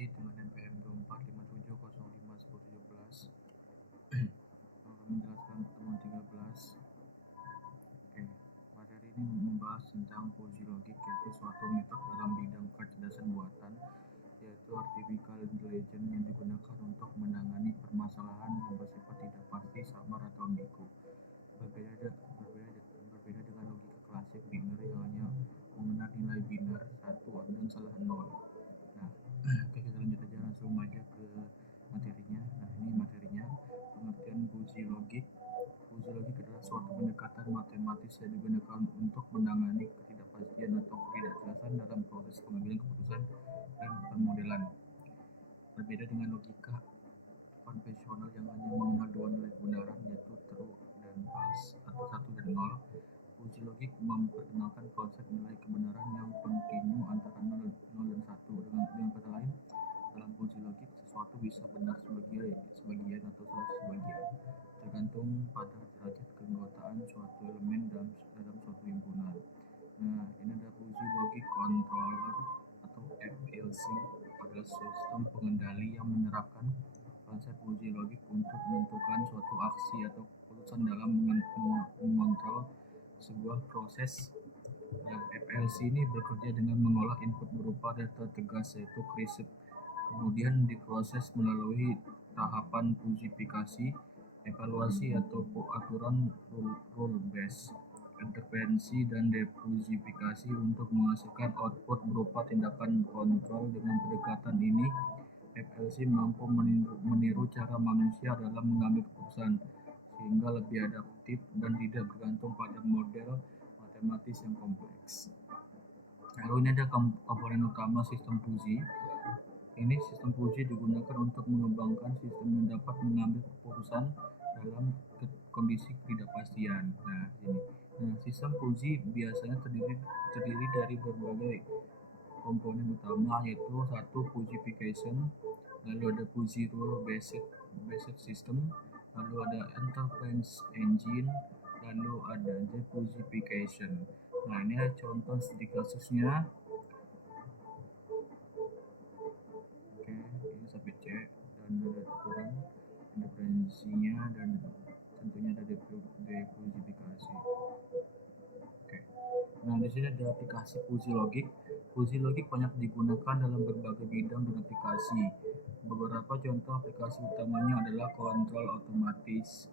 Informasi dengan NPM 2457051017. Akan menjelaskan pertemuan 13. Oke, materi ini membahas tentang fuzzy logic, yaitu suatu metode dalam bidang kecerdasan buatan, yaitu artificial intelligence yang digunakan untuk menangani permasalahan yang bersifat tidak pasti, samar atau ambigu. Berbeda dengan logika klasik biner yang hanya mengenal nilai biner 1 dan salah 0. Nah, oke, kita lanjut aja langsung aja ke materinya. Nah, ini materinya, pengertian fuzzy logic. Fuzzy logic adalah suatu pendekatan matematis yang digunakan untuk menangani ketidakpastian atau ketidakjelasan dalam proses pengambilan keputusan dan permodelan. Berbeda dengan logika konvensional yang hanya mengenal dua nilai kebenaran, yaitu true dan false atau 1 dan 0. Fuzzy logic memperkenalkan konsep nilai kebenaran yang kontinu antara 0 dan 1. Dengan kata lain, dalam fuzzy logic sesuatu bisa benar sebagian atau salah sebagian, tergantung pada derajat keanggotaan suatu elemen dalam suatu himpunan. Nah, ini ada fuzzy logic controller atau FLC, adalah sistem pengendali yang menerapkan konsep fuzzy logic untuk menentukan suatu aksi atau keputusan dalam mengontrol sebuah proses. FLC ini bekerja dengan mengolah input berupa data tegas, yaitu crisp, kemudian diproses melalui tahapan fuzifikasi, evaluasi atau aturan rule based, intervensi dan defuzifikasi untuk menghasilkan output berupa tindakan kontrol. Dengan pendekatan ini, FLC mampu meniru cara manusia dalam mengambil keputusan, sehingga lebih adaptif dan tidak bergantung pada model matematis yang kompleks. Lalu ini ada komponen utama sistem fuzzy. Ini sistem fuzzy digunakan untuk mengembangkan sistem yang dapat mengambil keputusan dalam kondisi ketidakpastian. Nah, sistem fuzzy biasanya terdiri dari berbagai komponen utama, yaitu 1. Fuzification, lalu ada fuzzy rule based system, lalu ada interference engine, lalu ada defuzification. Nah, ini ada contoh studi kasusnya. Oke, ini sampai C, dan ada aturan interferensinya, dan tentunya ada defuzifikasi. Oke. Nah, di sini ada aplikasi fuzzy logic. Fuzzy logic banyak digunakan dalam berbagai bidang dan aplikasi. Beberapa contoh aplikasi utamanya adalah kontrol otomatis.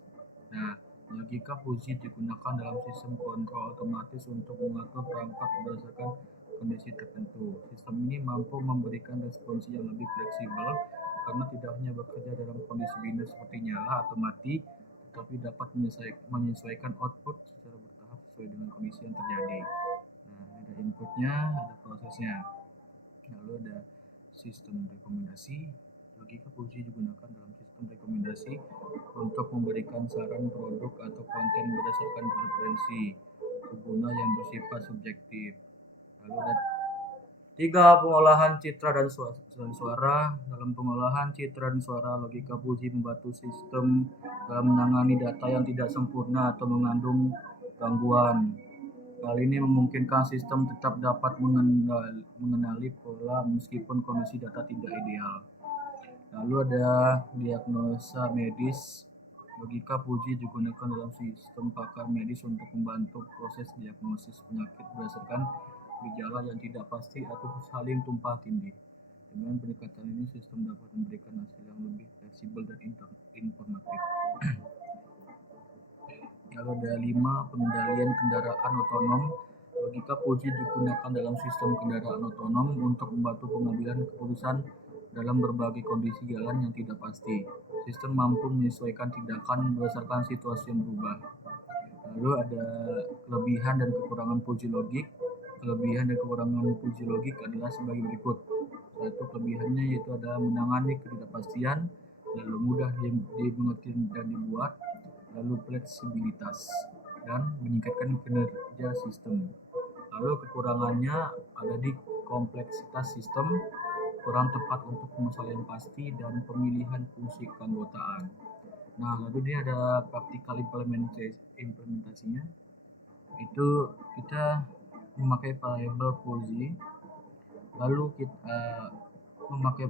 Nah, logika fuzzy digunakan dalam sistem kontrol otomatis untuk mengatur perangkat berdasarkan kondisi tertentu. Sistem ini mampu memberikan responsi yang lebih fleksibel karena tidak hanya bekerja dalam kondisi biner seperti nyala atau mati, tetapi dapat menyesuaikan output secara bertahap sesuai dengan kondisi yang terjadi. Nah, ada inputnya, ada prosesnya. Lalu ada sistem rekomendasi. Logika fuzzy digunakan dalam sistem rekomendasi untuk memberikan saran produk atau konten berdasarkan preferensi pengguna yang bersifat subjektif. Lalu ada 3. Pengolahan citra dan suara. Dalam pengolahan citra dan suara, logika fuzzy membantu sistem dalam menangani data yang tidak sempurna atau mengandung gangguan. Hal ini memungkinkan sistem tetap dapat mengenali pola meskipun kondisi data tidak ideal. Lalu ada diagnosa medis. Logika fuzzy digunakan dalam sistem pakar medis untuk membantu proses diagnosis penyakit berdasarkan gejala yang tidak pasti atau saling tumpang tindih. Dengan pendekatan ini, sistem dapat memberikan hasil yang lebih fleksibel dan informatif. Lalu ada 5. Pengendalian kendaraan otonom. Logika fuzzy digunakan dalam sistem kendaraan otonom untuk membantu pengambilan keputusan dalam berbagai kondisi jalan yang tidak pasti. Sistem mampu menyesuaikan tindakan berdasarkan situasi yang berubah. Lalu ada kelebihan dan kekurangan fuzzy logic. Kelebihan dan kekurangan fuzzy logic adalah sebagai berikut. 1. Kelebihannya yaitu ada menangani ketidakpastian, lalu mudah dimengerti dan dibuat, lalu fleksibilitas, dan meningkatkan kinerja sistem. Lalu kekurangannya ada di kompleksitas sistem, kurang tepat untuk masalah yang pasti, dan pemilihan fungsi keanggotaan. Nah, lalu ini ada practical implementasinya. Itu kita memakai variable fuzzy, lalu kita memakai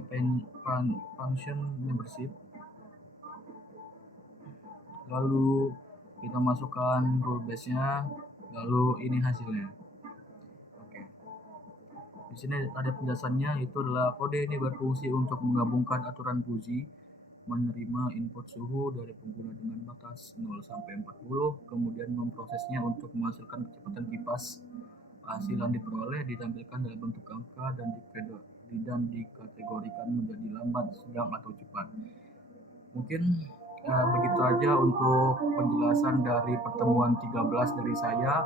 function membership, lalu kita masukkan rule base-nya, lalu ini hasilnya. Oke. Di sini ada penjelasannya, itu adalah kode ini berfungsi untuk menggabungkan aturan Fuji, menerima input suhu dari pengguna dengan batas 0 sampai 40, kemudian memprosesnya untuk menghasilkan kecepatan kipas. Hasil yang diperoleh ditampilkan dalam bentuk angka dan dikategorikan menjadi lambat, sedang, atau cepat. Mungkin begitu aja untuk penjelasan dari pertemuan 13 dari saya.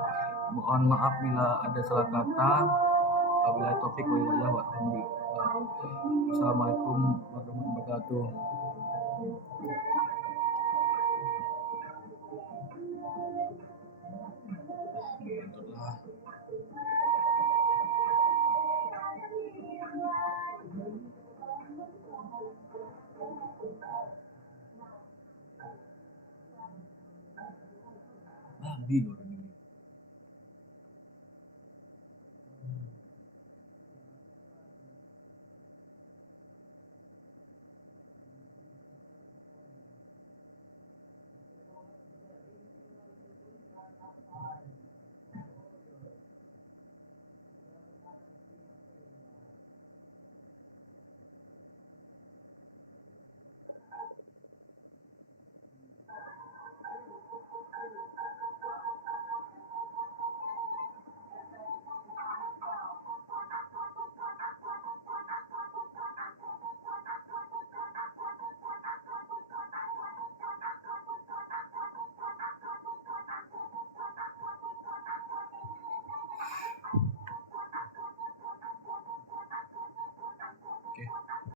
Mohon maaf bila ada salah kata. Wabillahi taufiq wal hidayah. Assalamualaikum warahmatullahi wabarakatuh. Nabi